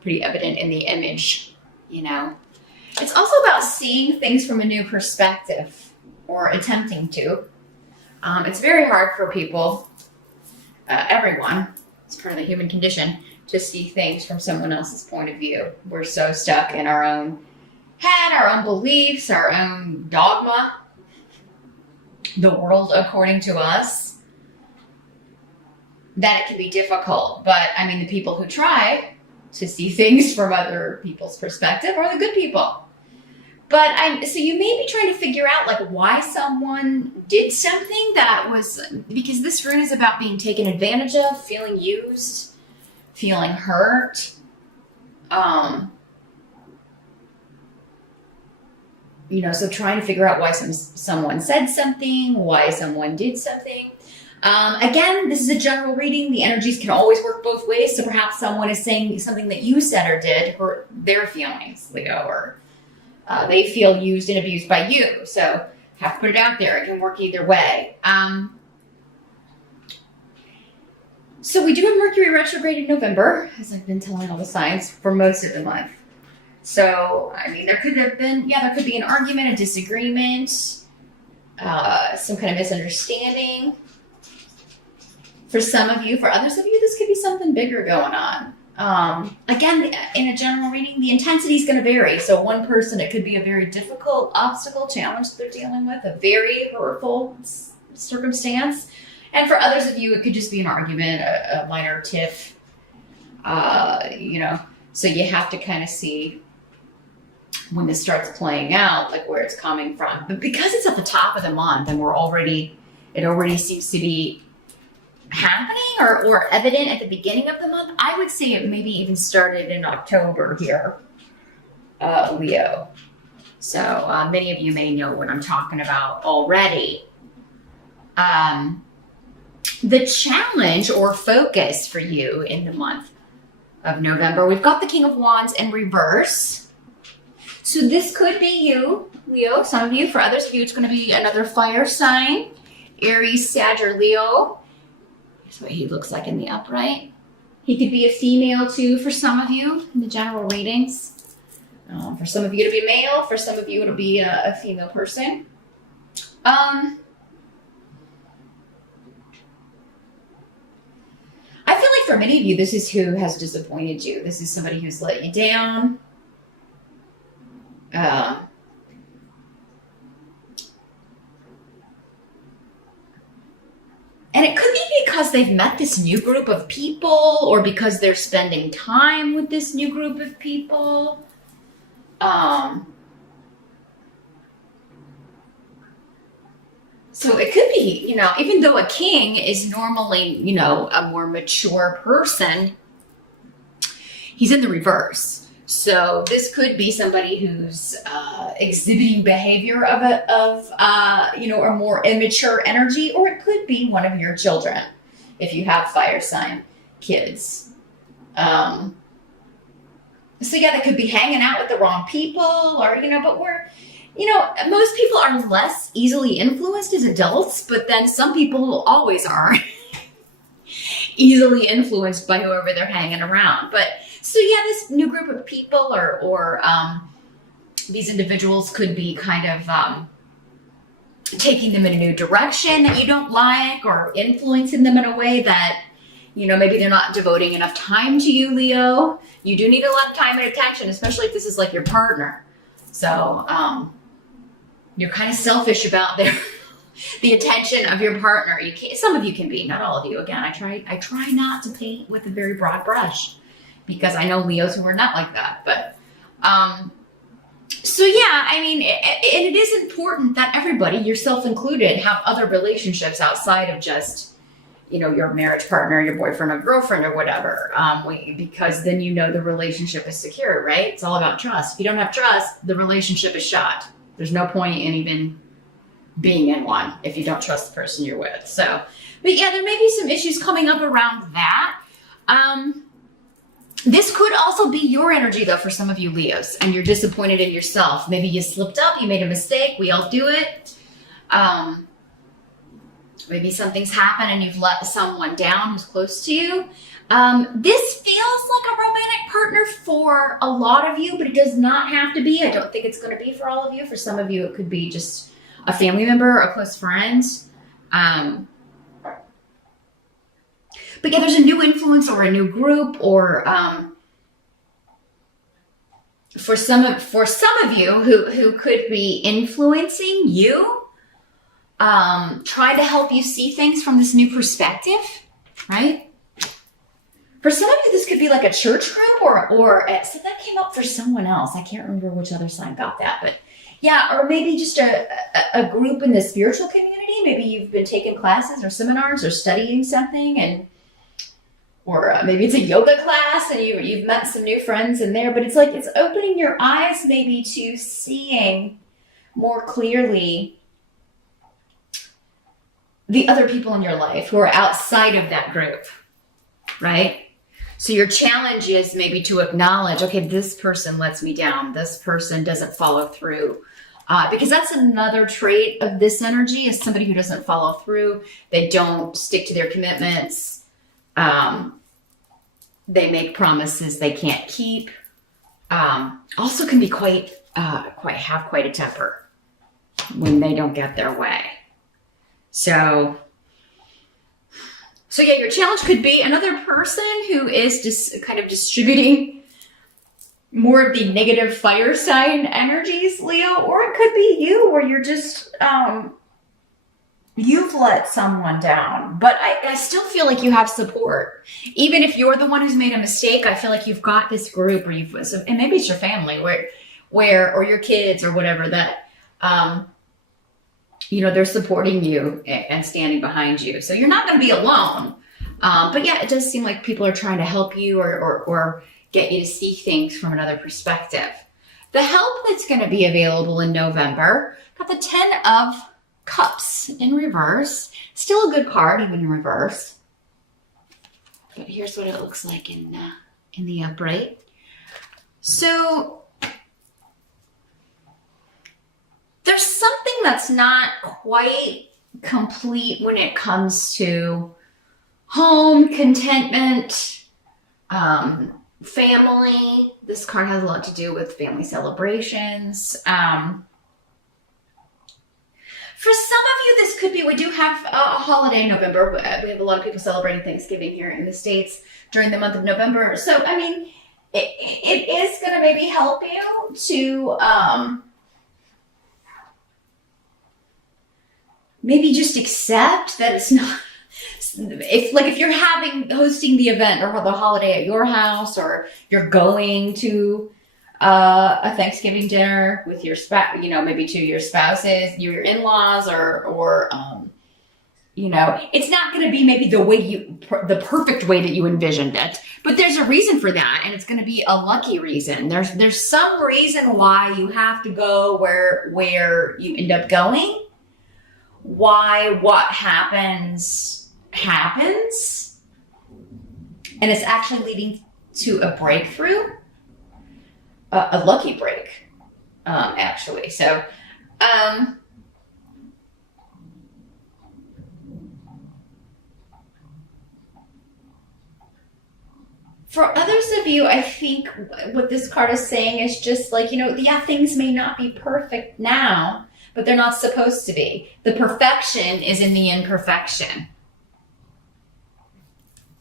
pretty evident in the image, you know. It's also about seeing things from a new perspective, or attempting to. It's very hard for people, everyone, it's part of the human condition, to see things from someone else's point of view. We're so stuck in our own head, our own beliefs, our own dogma, the world according to us, that it can be difficult. But I mean, the people who try to see things from other people's perspective are the good people. But so you may be trying to figure out like why someone did something that was, because this rune is about being taken advantage of, feeling used, feeling hurt. You know, so trying to figure out why someone said something, why someone did something. Again, this is a general reading. The energies can always work both ways. So perhaps someone is saying something that you said or did hurt their feelings, Leo, or they feel used and abused by you. So have to put it out there. It can work either way. So we do have Mercury retrograde in November, as I've been telling all the signs, for most of the month. So, I mean, there could be an argument, a disagreement, some kind of misunderstanding. For some of you, for others of you, this could be something bigger going on. Again, in a general reading, the intensity is going to vary. So one person, it could be a very difficult obstacle, challenge that they're dealing with, a very hurtful circumstance. And for others of you, it could just be an argument, a minor tiff, you know. So you have to kind of see when this starts playing out, like where it's coming from. But because it's at the top of the month and it already seems to be happening or evident at the beginning of the month, I would say it maybe even started in October here, Leo. So many of you may know what I'm talking about already. The challenge or focus for you in the month of November, we've got the King of Wands in reverse. So this could be you, Leo, some of you. For others of you, it's going to be another fire sign, Aries, Sag, or Leo. That's what he looks like in the upright. He could be a female too for some of you in the general readings. For some of you, it'll be male. For some of you, it'll be a female person. I feel like for many of you, this is who has disappointed you. This is somebody who's let you down. And it could be because they've met this new group of people, or because they're spending time with this new group of people. So it could be, you know, even though a king is normally, you know, a more mature person, he's in the reverse. So this could be somebody who's exhibiting behavior of you know, a more immature energy, or it could be one of your children if you have fire sign kids. So yeah, they could be hanging out with the wrong people, or, you know, but you know, most people are less easily influenced as adults, but then some people always are easily influenced by whoever they're hanging around. But so yeah, this new group of people or these individuals could be kind of taking them in a new direction that you don't like, or influencing them in a way that, you know, maybe they're not devoting enough time to you, Leo. You do need a lot of time and attention, especially if this is like your partner. So you're kind of selfish about the attention of your partner. You can't, some of you can be, not all of you. Again, I try not to paint with a very broad brush, because I know Leos who are not like that. But so yeah, I mean, it is important that everybody, yourself included, have other relationships outside of just, you know, your marriage partner, your boyfriend or girlfriend or whatever, because then you know the relationship is secure, right? It's all about trust. If you don't have trust, the relationship is shot. There's no point in even being in one if you don't trust the person you're with. So, but yeah, there may be some issues coming up around that. This could also be your energy, though, for some of you Leos, and you're disappointed in yourself. Maybe you slipped up, you made a mistake. We all do it. Maybe something's happened and you've let someone down who's close to you. This feels like a romantic partner for a lot of you, but it does not have to be. I don't think it's going to be for all of you. For some of you, it could be just a family member, a close friend. But yeah, there's a new influence or a new group, or for some of you who could be influencing you, try to help you see things from this new perspective, right? For some of you, this could be like a church group, or so that came up for someone else. I can't remember which other sign got that, but yeah, or maybe just a group in the spiritual community. Maybe you've been taking classes or seminars or studying something, or maybe it's a yoga class and you've met some new friends in there. But it's like it's opening your eyes maybe to seeing more clearly the other people in your life who are outside of that group, right? So your challenge is maybe to acknowledge, okay, this person lets me down. This person doesn't follow through. Because that's another trait of this energy, is somebody who doesn't follow through. They don't stick to their commitments. They make promises they can't keep. Also can be quite a temper when they don't get their way. So yeah, your challenge could be another person who is just kind of distributing more of the negative fire sign energies, Leo, or it could be you, where you're just, you've let someone down. But I still feel like you have support. Even if you're the one who's made a mistake, I feel like you've got this group, or and maybe it's your family, or your kids or whatever, that, they're supporting you and standing behind you. So you're not going to be alone. But yeah, it does seem like people are trying to help you or get you to see things from another perspective. The help that's going to be available in November, got the 10 of Cups in reverse. Still a good card, even in reverse. But here's what it looks like in the upright. So there's something that's not quite complete when it comes to home, contentment, family. This card has a lot to do with family celebrations. For some of you, this could be, we do have a holiday in November. We have a lot of people celebrating Thanksgiving here in the States during the month of November. So, I mean, it is going to maybe help you to maybe just accept that it's not, if you're hosting the event or the holiday at your house, or you're going to a Thanksgiving dinner with your spouse, maybe to your spouses, your in-laws, or it's not going to be maybe the perfect way that you envisioned it, but there's a reason for that, and it's going to be a lucky reason. There's some reason why you have to go where you end up going, why what happens, and it's actually leading to a breakthrough. A lucky break, actually. So, for others of you, I think what this card is saying is just like, things may not be perfect now, but they're not supposed to be. The perfection is in the imperfection.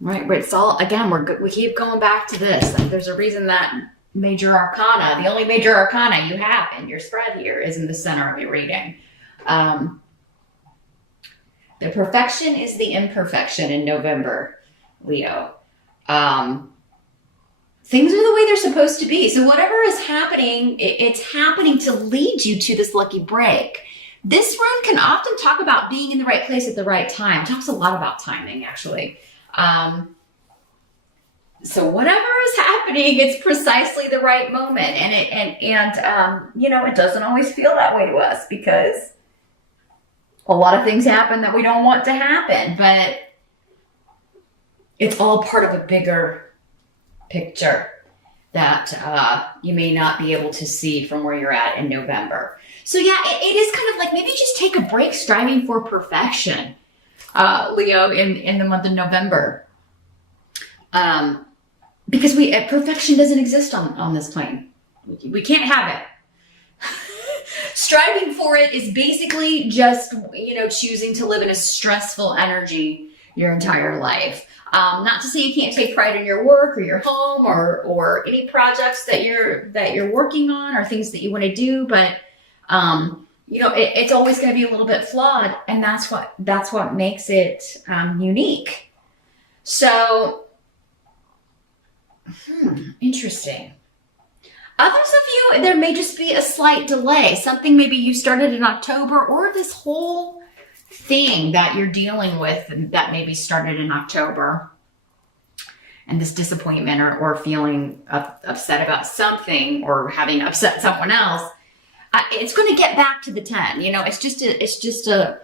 Right? But it's all, again, we keep going back to this. Like, there's a reason that major arcana, the only major arcana you have in your spread here, is in the center of your reading. The perfection is the imperfection in November, Leo. Things are the way they're supposed to be. So whatever is happening, it's happening to lead you to this lucky break. This rune can often talk about being in the right place at the right time. It talks a lot about timing, actually. So whatever is happening, it's precisely the right moment. And it doesn't always feel that way to us, because a lot of things happen that we don't want to happen, but it's all part of a bigger picture that you may not be able to see from where you're at in November. So yeah, it is kind of like, maybe just take a break striving for perfection, Leo, in the month of November. because perfection doesn't exist on this plane. We can't have it. Striving for it is basically just, choosing to live in a stressful energy your entire life. Not to say you can't take pride in your work or your home or any projects that you're working on or things that you want to do, but it's always going to be a little bit flawed, and that's what makes it unique. So, interesting. Others of you, there may just be a slight delay. Something maybe you started in October, or this whole thing that you're dealing with that maybe started in October. And this disappointment or feeling upset about something or having upset someone else, it's going to get back to the 10. It's just a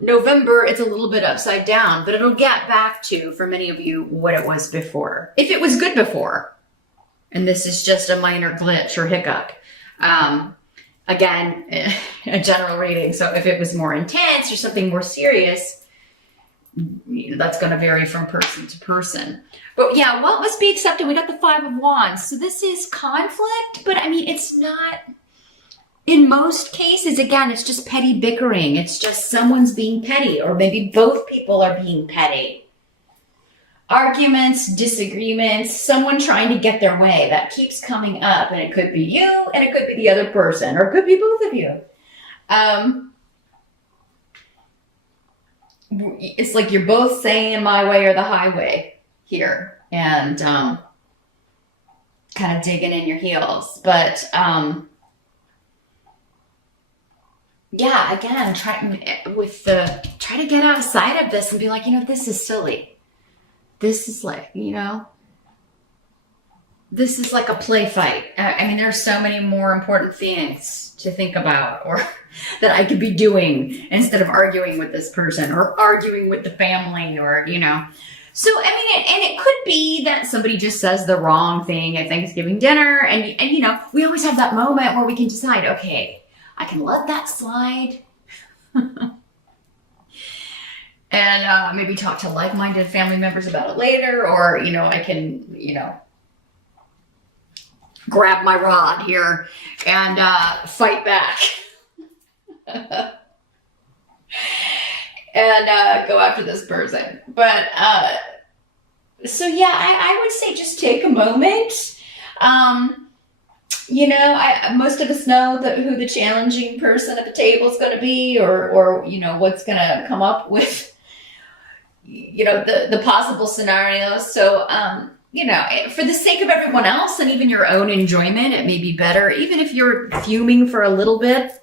November, it's a little bit upside down, but it'll get back to, for many of you, what it was before. If it was good before. And this is just a minor glitch or hiccup. Again, a general reading. So if it was more intense or something more serious, that's going to vary from person to person. But yeah, what must be accepted? We got the 5 of Wands. So this is conflict, but it's not, in most cases, again, it's just petty bickering. It's just someone's being petty, or maybe both people are being petty. Arguments, disagreements, someone trying to get their way. That keeps coming up, and it could be you, and it could be the other person, or it could be both of you. It's like you're both saying my way or the highway here, and kind of digging in your heels. But yeah, again, try to get outside of this and be like, this is silly. This is like, this is like a play fight. There's so many more important things to think about, or that I could be doing instead of arguing with this person or arguing with the family, or, So, and it could be that somebody just says the wrong thing at Thanksgiving dinner. And we always have that moment where we can decide, okay, I can let that slide. And maybe talk to like-minded family members about it later, or, I can, grab my rod here and fight back. And go after this person. But, so yeah, I would say just take a moment. Most of us know who the challenging person at the table is going to be, or what's going to come up with, the possible scenarios. So, for the sake of everyone else and even your own enjoyment, it may be better, even if you're fuming for a little bit,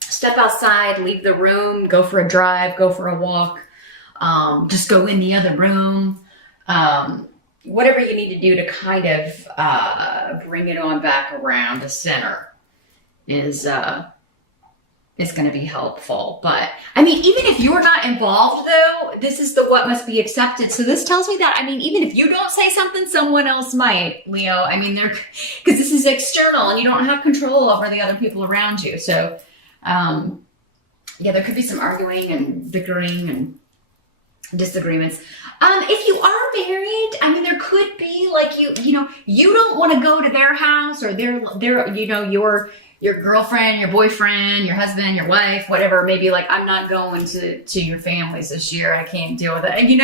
step outside, leave the room, go for a drive, go for a walk, just go in the other room, whatever you need to do to kind of bring it on back around to center is going to be helpful. But even if you're not involved, though, this is the what must be accepted. So this tells me that, even if you don't say something, someone else might, Leo. Because this is external and you don't have control over the other people around you. So, there could be some arguing and bickering and disagreements. If you are married, there could be like you don't want to go to their house, or your girlfriend, your boyfriend, your husband, your wife, whatever, maybe like, I'm not going to your families this year. I can't deal with it. And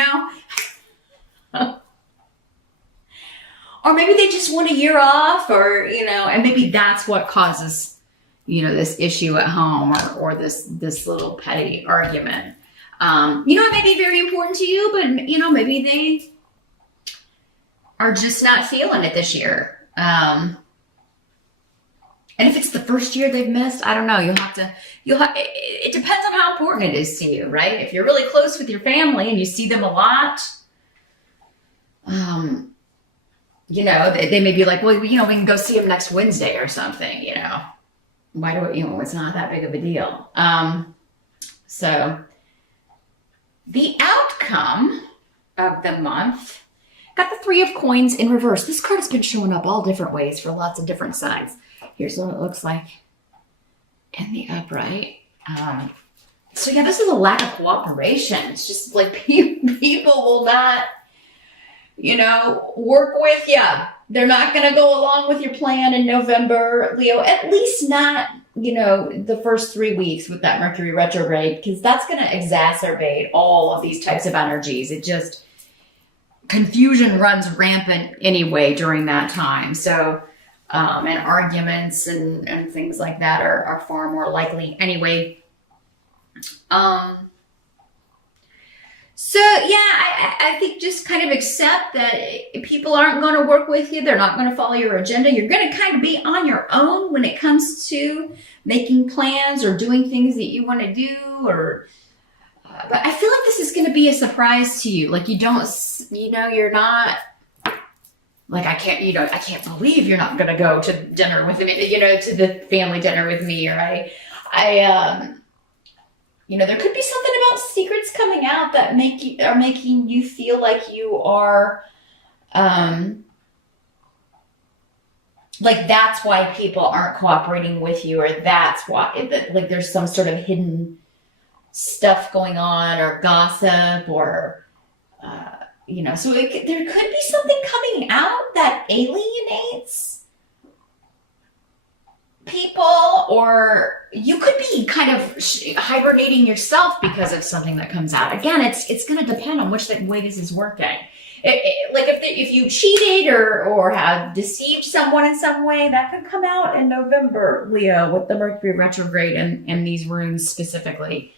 or maybe they just want a year off, or, and maybe that's what causes, this issue at home, or this little petty argument. It may be very important to you, but, maybe they are just not feeling it this year. And if it's the first year they've missed, I don't know. It depends on how important it is to you, right? If you're really close with your family and you see them a lot, they may be like, well, we can go see them next Wednesday or something, Why do it, it's not that big of a deal. So the outcome of the month, got the 3 of Coins in reverse. This card has been showing up all different ways for lots of different signs. Here's what it looks like in the upright. So yeah, this is a lack of cooperation. It's just like people will not, work with you. They're not going to go along with your plan in November, Leo, at least not, the first 3 weeks with that Mercury retrograde, because that's going to exacerbate all of these types of energies. It just, confusion runs rampant anyway during that time. So, and arguments and things like that are far more likely anyway. So yeah, I think just kind of accept that people aren't going to work with you. They're not going to follow your agenda. You're going to kind of be on your own when it comes to making plans or doing things that you want to do. But I feel like this is going to be a surprise to you. Like you're not like, I can't believe you're not going to go to dinner with me, to the family dinner with me, or there could be something about secrets coming out that are making you feel like you are, like that's why people aren't cooperating with you, or that's why, like there's some sort of hidden stuff going on, or gossip, or, so there could be something coming out that alienates people, or you could be kind of hibernating yourself because of something that comes out. Again, it's going to depend on which way this is working. Like if you cheated or have deceived someone in some way, that could come out in November, Leo, with the Mercury retrograde and these runes specifically,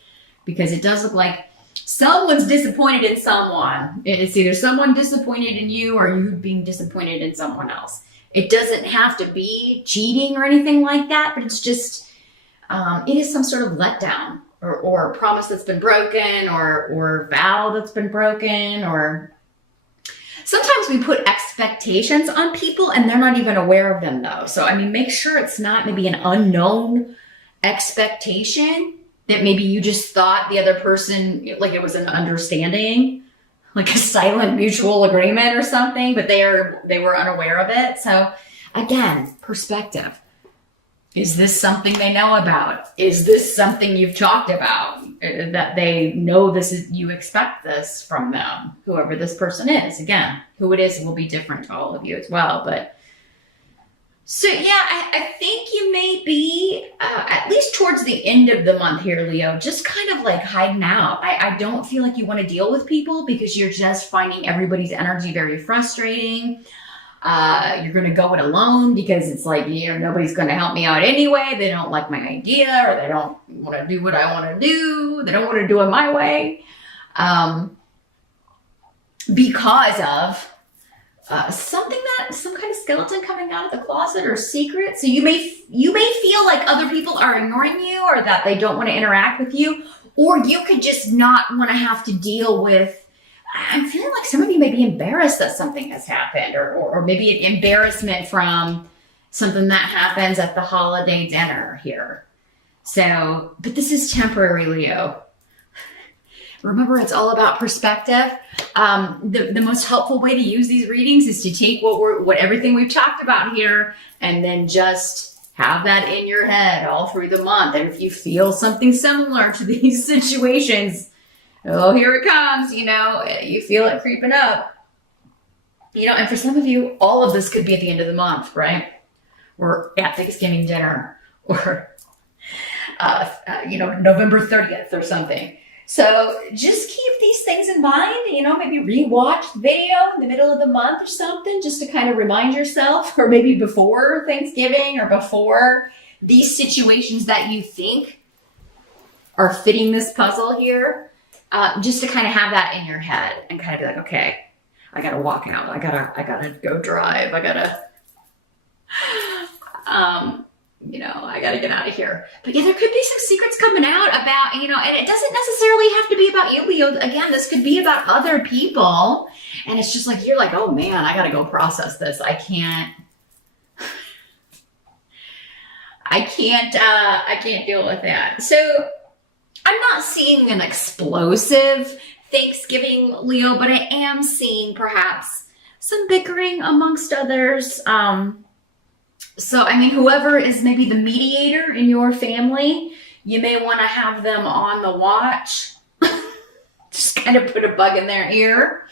because it does look like someone's disappointed in someone. It's either someone disappointed in you or you being disappointed in someone else. It doesn't have to be cheating or anything like that, but it's just, it is some sort of letdown or promise that's been broken or vow that's been broken, or sometimes we put expectations on people and they're not even aware of them though. So, make sure it's not maybe an unknown expectation that maybe you just thought the other person, like it was an understanding, like a silent mutual agreement or something, but they were unaware of it. So again, perspective. Is this something they know about? Is this something you've talked about? That they know you expect this from them, whoever this person is. Again, who it is will be different to all of you as well. But so yeah, I think you may be, at least towards the end of the month here, Leo, just kind of like hiding out. I don't feel like you want to deal with people because you're just finding everybody's energy very frustrating. You're going to go it alone because it's like, nobody's going to help me out anyway. They don't like my idea, or they don't want to do what I want to do. They don't want to do it my way. Because of some kind of skeleton coming out of the closet or secret. So you may feel like other people are ignoring you, or that they don't want to interact with you, or you could just not want to have to deal with. I'm feeling like some of you may be embarrassed that something has happened, or maybe an embarrassment from something that happens at the holiday dinner here. So, but this is temporary, Leo. Remember, it's all about perspective. The most helpful way to use these readings is to take what everything we've talked about here, and then just have that in your head all through the month. And if you feel something similar to these situations, oh, here it comes, you feel it creeping up. And for some of you, all of this could be at the end of the month, right? Or at Thanksgiving dinner, or, November 30th or something. So just keep these things in mind, maybe rewatch the video in the middle of the month or something, just to kind of remind yourself, or maybe before Thanksgiving or before these situations that you think are fitting this puzzle here, just to kind of have that in your head and kind of be like, okay, I got to walk out. I gotta go drive. I got to get out of here. But yeah, there could be some secrets coming out about, and it doesn't necessarily have to be about you, Leo. Again, this could be about other people. And it's just like, you're like, oh man, I got to go process this. I can't deal with that. So I'm not seeing an explosive Thanksgiving, Leo, but I am seeing perhaps some bickering amongst others. So, whoever is maybe the mediator in your family, you may want to have them on the watch. Just kind of put a bug in their ear.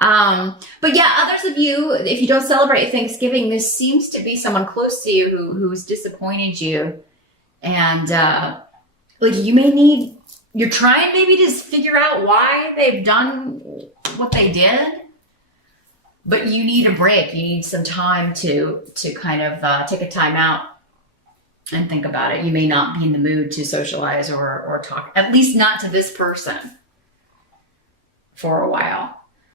But yeah, others of you, if you don't celebrate Thanksgiving, this seems to be someone close to you who's disappointed you. And like you may need, you're trying maybe to figure out why they've done what they did, but you need a break. You need some time to kind of take a time out and think about it. You may not be in the mood to socialize or talk, at least not to this person for a while.